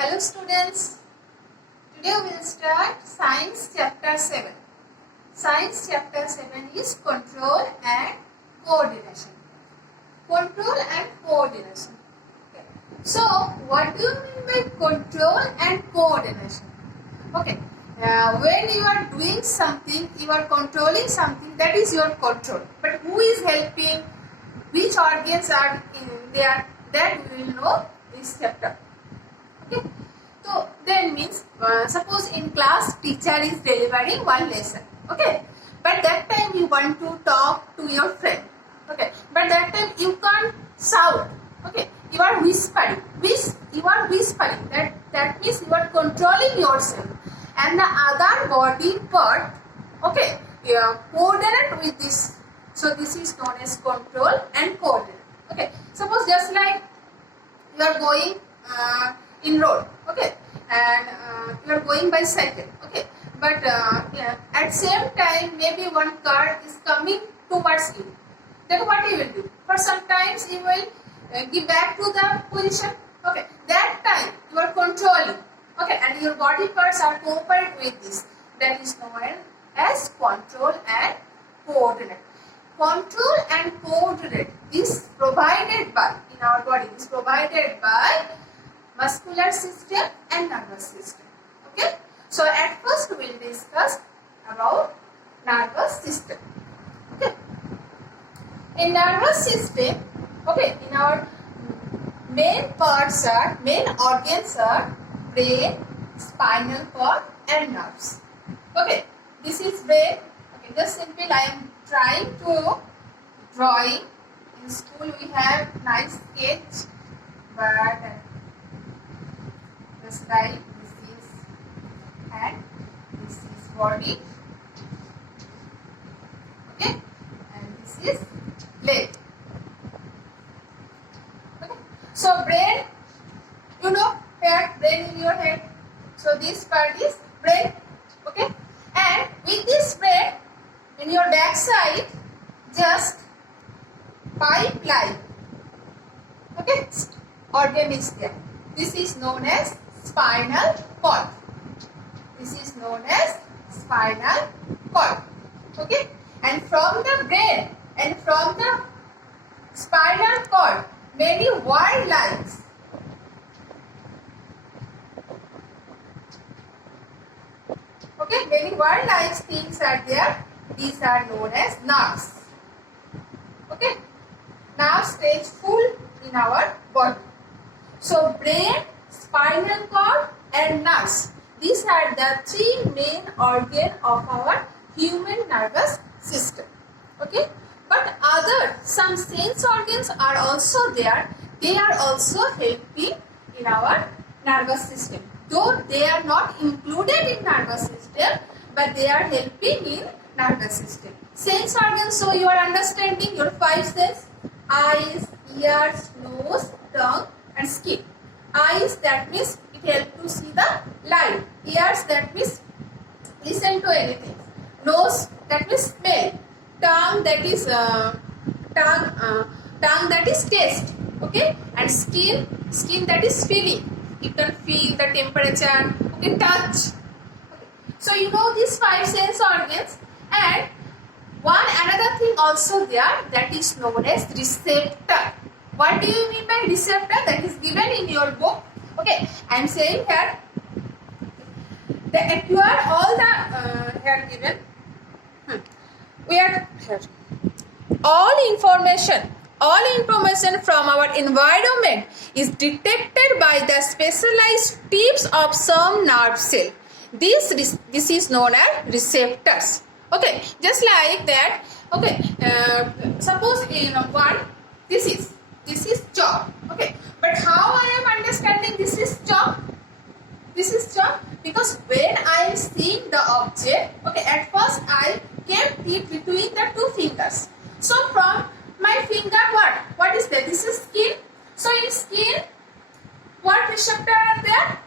Hello students, today we will start Science chapter 7. Science chapter 7 is Control and Coordination. Control and Coordination. Okay. So, what do you mean by control and coordination? Okay, when you are doing something, you are controlling something, that is your control. But who is helping? Which organs are in there? That we will know this chapter. Okay. So then means suppose in class teacher is delivering one lesson. Okay. But that time you want to talk to your friend. Okay. But that time you can't shout. Okay. You are whispering. You are whispering. That means you are controlling yourself. And the other body part, okay, coordinate with this. So this is known as control and coordinate. Okay. Suppose just like you are going in road, okay, and you are going by cycle, okay, but at same time maybe one car is coming towards you. Then what you will do? For sometimes you will give back to the position, okay. That time you are controlling, okay, and your body parts are cooperating with this. That is known as control and coordinate. Control and coordinate is provided by, in our body, is provided by muscular system and nervous system. Okay. So at first we will discuss about nervous system. Okay. In nervous system, okay, in our main organs are brain, spinal cord and nerves. Okay. This is brain. Okay. Just simply I am trying to drawing. In school we have nice sketch, but just like this is hand, this is body, okay, and this is leg. Okay. So brain, you know, here brain in your head. So this part is brain, okay, and with this brain in your back side, just pipeline, okay, organ is there. This is known as spinal cord. This is known as spinal cord. Okay, and from the brain and from the spinal cord, many wire lines. Okay, many wire lines things are there. These are known as nerves. Okay, nerves stage full in our body. So brain, spinal cord and nerves. These are the three main organs of our human nervous system. Okay, but some sense organs are also there. They are also helping in our nervous system. Though they are not included in nervous system, but they are helping in nervous system. Sense organs, so you are understanding your five senses: eyes, ears, nose, tongue and skin. Eyes, that means it helps to see the light. Ears, that means listen to anything. Nose, that means smell. Tongue, that is tongue that is taste. Okay, and skin that is feeling. You can feel the temperature. You can touch. Okay. So you know these five sense organs, and another thing also there, that is known as receptor. What do you mean by receptor? That is given in your book. Okay, I am saying here. The acquire all the here given. We are here. All information from our environment is detected by the specialized tips of some nerve cell. This is known as receptors. Okay, just like that. Okay, suppose in one, this is jaw. Okay, but how I am understanding this is jaw? This is jaw because when I am seeing the object, okay, at first I kept it between the two fingers. So from my finger, what is there? This is skin. So in skin, what receptors are there?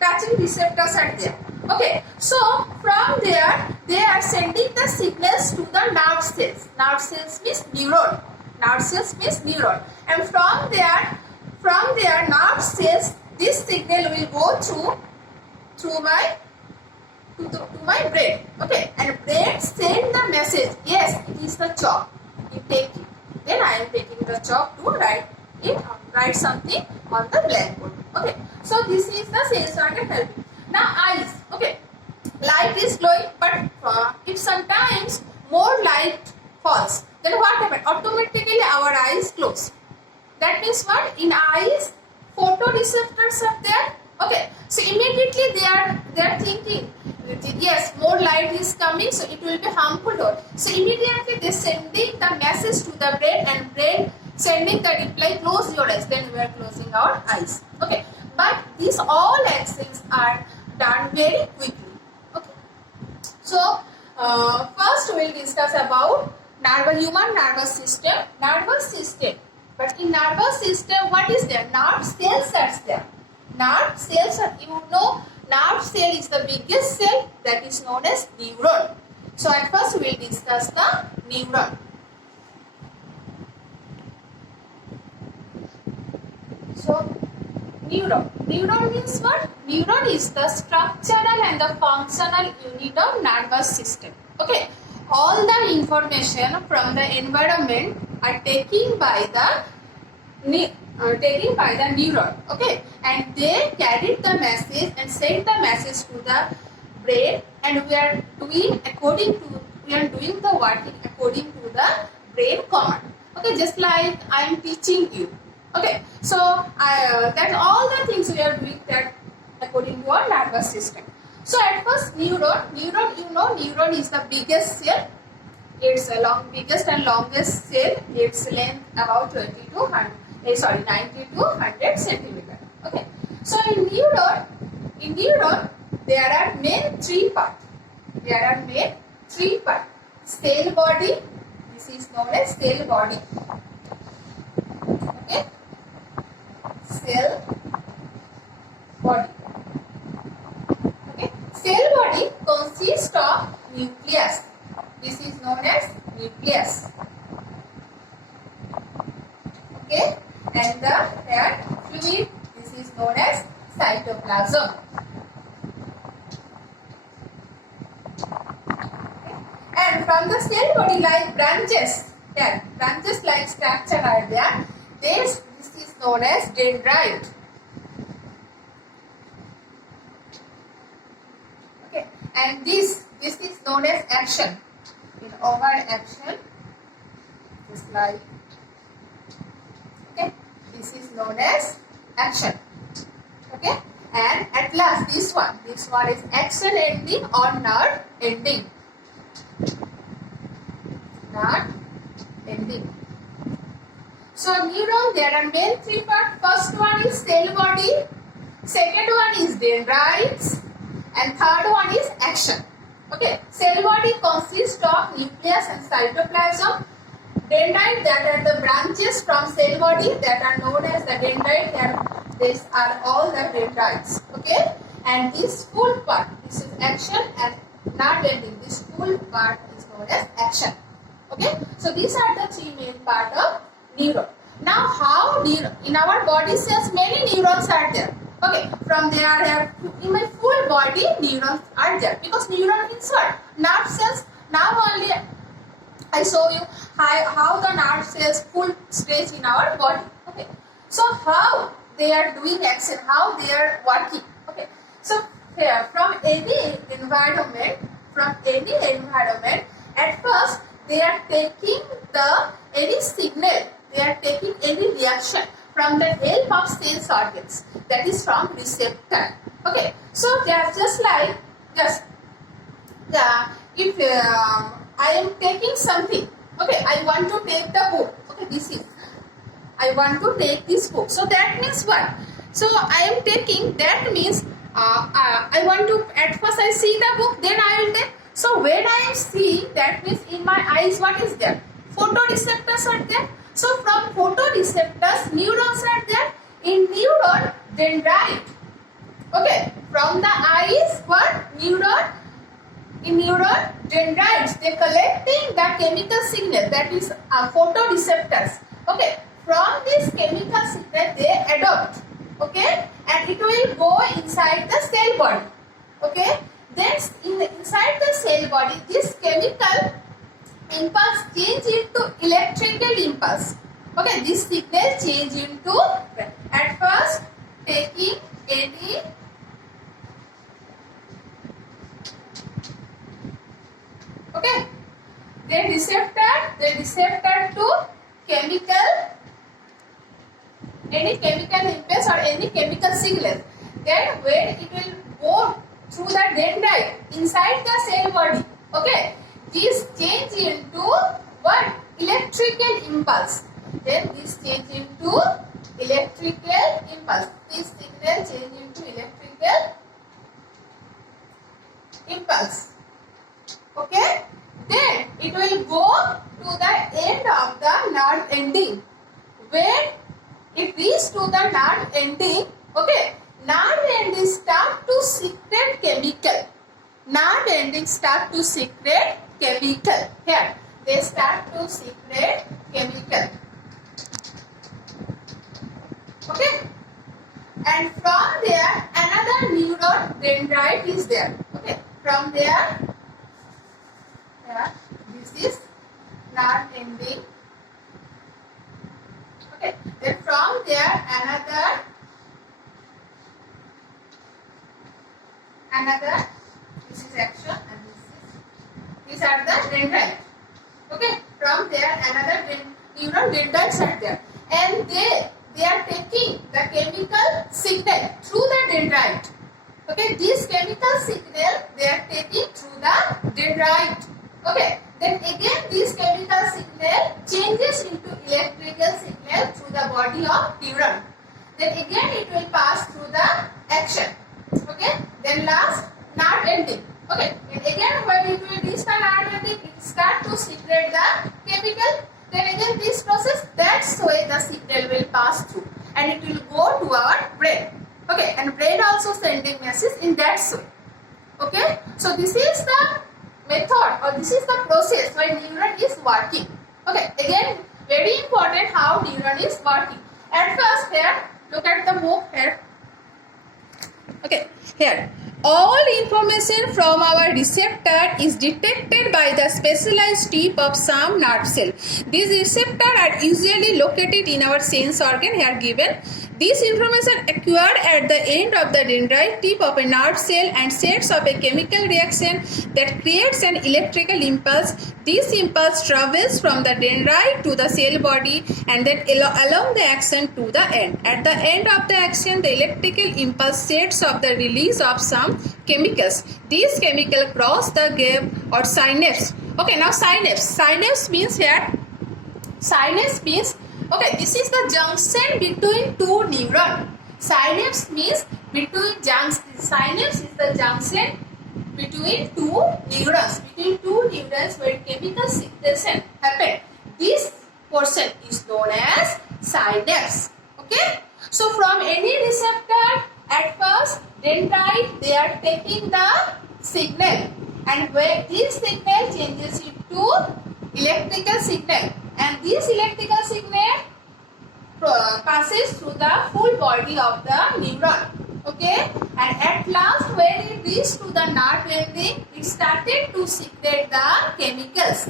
Touching receptors are there. Okay, so from there they are sending the signals to the nerve cells. Nerve cells means neuron. Nerve cells means neuron. And from there nerve cells, this signal signal will go through my to my brain. Okay, and brain send the message. Yes, it is the chalk. You take it. Then I am taking the chalk to write something on the blackboard. Okay, so this is the sense organ helping. Now eyes. Okay, light is glowing, but if sometimes more light falls, then what happens? Automatically our eyes close. That means what? In eyes, photoreceptors are there. Okay, so immediately they are thinking, yes, more light is coming, so it will be harmful. So immediately they sending the message to the brain, and brain sending the reply, close your eyes. Then we are closing our eyes. Okay, but these all actions are done very quickly. Okay, so first we will discuss about human nervous system. Nervous system. But in nervous system, what is there? Nerve cells are there. Nerve cells are, you know, nerve cell is the biggest cell, that is known as neuron. So at first we will discuss the neuron. So neuron. Neuron means what? Neuron is the structural and the functional unit of nervous system. Okay. All the information from the environment are taken by the neuron. Okay, and they carried the message and sent the message to the brain, and we are doing the working according to the brain command. Okay, just like I am teaching you. Okay, so that all the things we are doing that according to our nervous system. So at first neuron, you know, neuron is the biggest cell. It's biggest and longest cell. Its length about 90 to 100 centimeter. Okay. So in neuron, there are main three parts. Cell body. This is known as cell body. Okay. Cell body. Okay. Cell body consists of nucleus. This is known as nucleus. Okay, and the hair fluid. This is known as cytoplasm. Okay. And from the cell body, like branches, branches like structure are there. This is known as dendrite. Okay, and this is known as action. In overt action, just like, okay, this is known as action. Okay, and at last this one is action ending or nerve ending. Nerve ending. So neuron, there are main three parts. First one is cell body, second one is dendrites, and third one is action. Okay, cell body consists of nucleus and cytoplasm. Dendrite, that are the branches from cell body that are known as the dendrite. These are all the dendrites. Okay, and this full part, this is action, and not ending. This full part is known as action. Okay, so these are the three main part of neuron. Now, how in our body cells, many neurons are there. Okay, from there in my full body neurons are there, because neuron means what? Nerve cells. Now only I show you how the nerve cells full stretch in our body. Okay, so how they are doing action, how they are working. Okay, so here from any environment, at first they are taking any signal, they are taking any reaction from the help of sense organs, that is from receptor. Okay, so they are just like if I am taking something. Okay, I want to take the book. Okay, I want to take this book. So that means what? So I am taking. That means I want to. At first I see the book, then I will take. So when I am seeing, that means in my eyes what is there? Photoreceptors are there. So from photoreceptors, neurons are there. In neuron, dendrite. Okay, from the eyes, what? Neuron. In neuron, dendrites, they collecting the chemical signal, that is photoreceptors. Okay, from this chemical signal they adopt Okay, and it will go inside the cell body. Okay, then inside the cell body, this chemical impulse change into electrical impulse. Okay, this signal change into, at first taking any okay, then receptor to chemical, any chemical impulse or any chemical signal. Then when it will go through the dendrite inside the cell body, okay, this change into what? Electrical impulse. Then this change into electrical impulse. This signal change into electrical impulse. Okay, then it will go to the end of the nerve ending. When it reaches to the nerve ending, okay, nerve ending start to secrete chemical. Nerve ending start to secrete chemical. Here, they start to secrete chemical. Okay, and from there another neuron dendrite is there. Okay, from there, this is nerve ending. Okay, then from there another this is action and these are the dendrites. Okay, from there another neuron dendrites are there, and they are taking the chemical signal through the dendrite. Okay, this chemical signal they are taking through the dendrite. Okay, then again this chemical signal changes into electrical signal through the body of neuron. Then again it will pass through the action. Okay, then last nerve ending. Okay, and again when it will reach the nerve ending, it start to secrete the chemical. Then again this process, that's why the signal will pass through and it will go to our brain. Okay, and brain also sending message in that way. Okay, so this is the method or this is the process why neuron is working. Okay, again very important how neuron is working. At first here, look at the book here. Okay, here all information from our receptor is detected by the specialized tip of some nerve cell. These receptors are usually located in our sense organ here given. This information acquired at the end of the dendrite tip of a nerve cell and sets off a chemical reaction that creates an electrical impulse. This impulse travels from the dendrite to the cell body and then along the action to the end. At the end of the action, the electrical impulse sets off the release of some chemicals. These chemicals cross the gap or synapse. Okay, now synapse. Synapse means here, synapse means, okay, this is the junction between two neurons. Synapse means between junction. Synapse is the junction between two neurons. Between two neurons where chemical secretion happen. This portion is known as synapse. Okay. So from any receptor, at first dendrite they are taking the signal, and where this signal changes into electrical signal, and this electrical signal passes through the full body of the neuron. Okay, and at last when it reached to the nerve ending, it started to secrete the chemicals.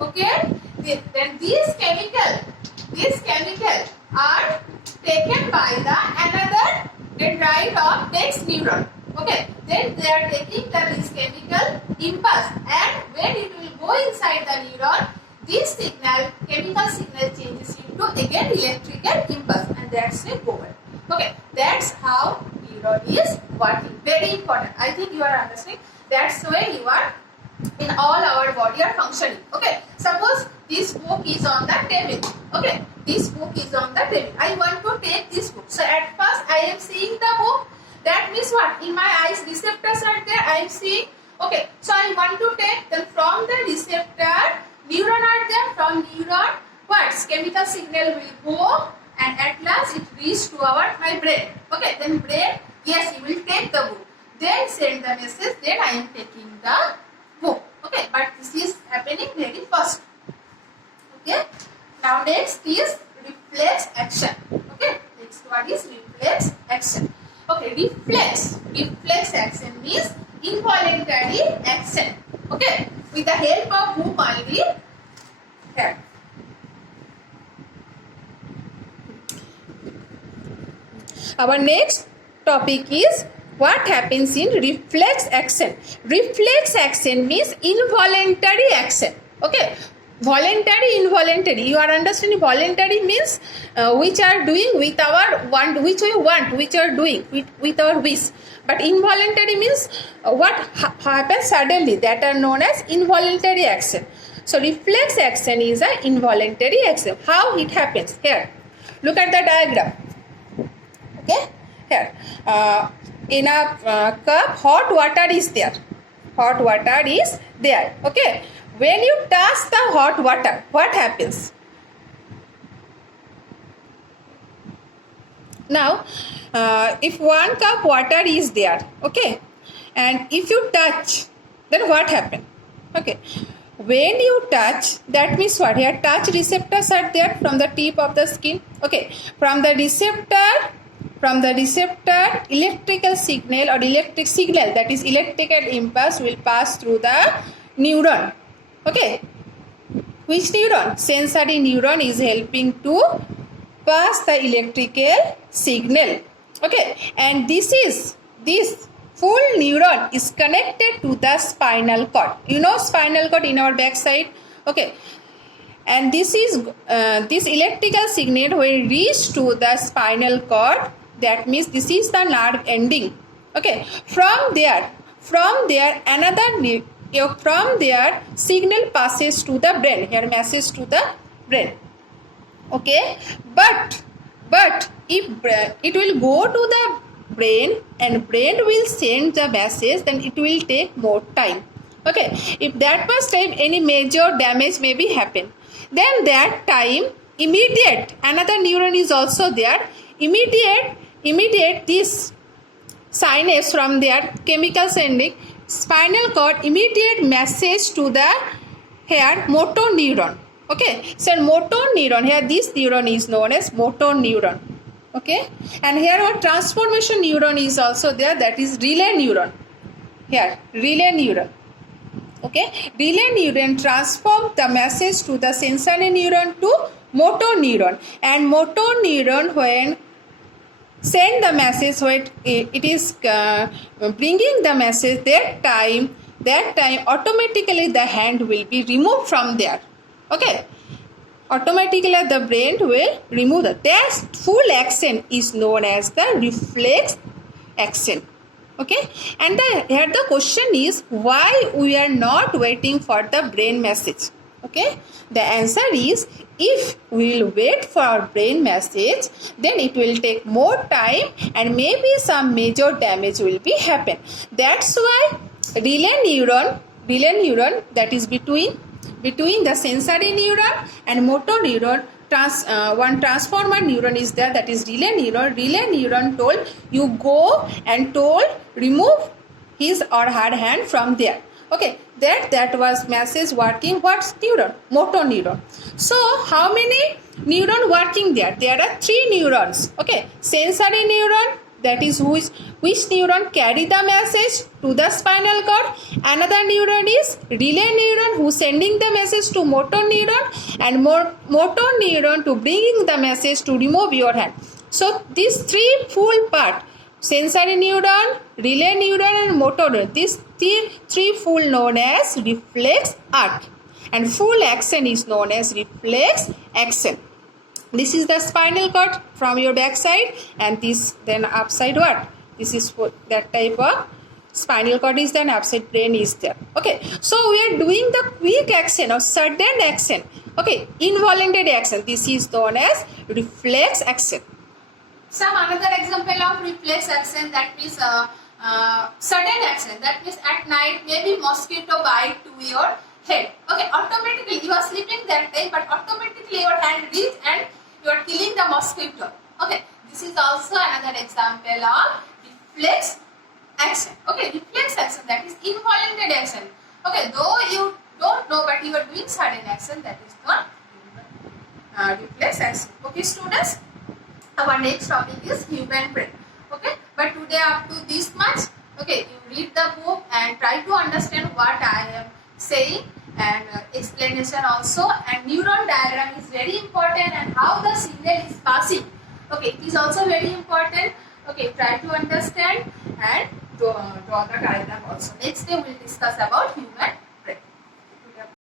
Okay, then these chemicals are taken by the another dendrite of next neuron. Okay, then they are taking this chemical impulse, and when it will go inside the neuron, this signal, chemical signal changes into again electrical impulse, and that's a goal. Okay, that's how neuron is working. Very important. I think you are understanding. That's why you are in all our body are functioning. Okay, suppose this book is on the table. Okay, this book is on the table. I want to take this book. So at first I am seeing the book. That means what? In my eyes receptors are there. I am seeing. Okay, so I want to take them from the receptor. Neuron are there. From neuron, what? Chemical signal will go, and at last it reaches to my brain. Okay, then brain, yes, you will take the book. Then send the message. Then I am taking the book. Okay, but this is happening very fast. Okay, now next is reflex action. Okay, Next word is reflex action. Okay, reflex action means involuntary action. Okay, with the help of whom only? Here. Our next topic is what happens in reflex action. Reflex action means involuntary action. Okay, voluntary, involuntary. You are understanding? Voluntary means which are doing with our want, which we want, which are doing with our wish. But involuntary means what happens suddenly, that are known as involuntary action. So reflex action is an involuntary action. How it happens? Here, look at the diagram. Okay, here in a cup hot water is there. Hot water is there. Okay, when you touch the hot water, what happens? Now if 1 cup water is there, okay, and if you touch, then what happens? Okay, when you touch, that means what? Here touch receptors are there from the tip of the skin. Okay, from the receptor, electrical signal or electric signal, that is electrical impulse, will pass through the neuron. Okay, which neuron? Sensory neuron is helping to pass the electrical signal. Okay, and this full neuron is connected to the spinal cord. You know spinal cord in our back side. Okay, and this electrical signal will reach to the spinal cord. That means this is the nerve ending. Okay, from there signal passes to the brain. Here message to the brain. Okay, but if it will go to the brain and brain will send the message, then it will take more time. Okay, if that much time any major damage may be happen, then that time immediate another neuron is also there. Immediate this synapse from their chemical sending spinal cord, immediate message to the here motor neuron. Okay, so motor neuron, here this neuron is known as motor neuron. Okay, and here our transformation neuron is also there, that is relay neuron. Here relay neuron. Okay, relay neuron transform the message to the sensory neuron to motor neuron, and motor neuron when send the message, when it is bringing the message, that time automatically the hand will be removed from there. Okay, automatically the brain will remove that full action is known as the reflex action. Okay, and here the question is why we are not waiting for the brain message. Okay, the answer is if we will wait for our brain message, then it will take more time and maybe some major damage will be happen. That's why relay neuron, that is between the sensory neuron and motor neuron, one transformer neuron is there, that is relay neuron told you go and told remove his or her hand from there. Okay, that was message working. What's neuron? Motor neuron. So how many neuron working there? There are 3 neurons. Okay, sensory neuron, that is which neuron carry the message to the spinal cord. Another neuron is relay neuron who sending the message to motor neuron, and motor neuron to bringing the message to remove your hand. So these 3 full part, sensory neuron, relay neuron and motor neuron, these 3 full known as reflex arc, and full action is known as reflex action. This is the spinal cord from your back side, and this then upside what? This is that type of spinal cord is then upside brain is there. Okay, so we are doing the quick action or sudden action. Okay, involuntary action. This is known as reflex action. Some another example of reflex action, that means sudden action. That means at night maybe mosquito bite to your head. Okay, automatically you are sleeping that time, but automatically your hand reach and you are killing the mosquito. Okay, this is also another example of reflex action. Okay, reflex action, that is involuntary action. Okay, though you don't know but you are doing sudden action, that is not reflex action. Okay, students. our next topic is human brain. Okay, but today up to this much. Okay, you read the book and try to understand what I am saying, and explanation also, and neuron diagram is very important, and how the signal is passing. Okay, it is also very important. Okay, try to understand and draw the diagram also. Next day we will discuss about human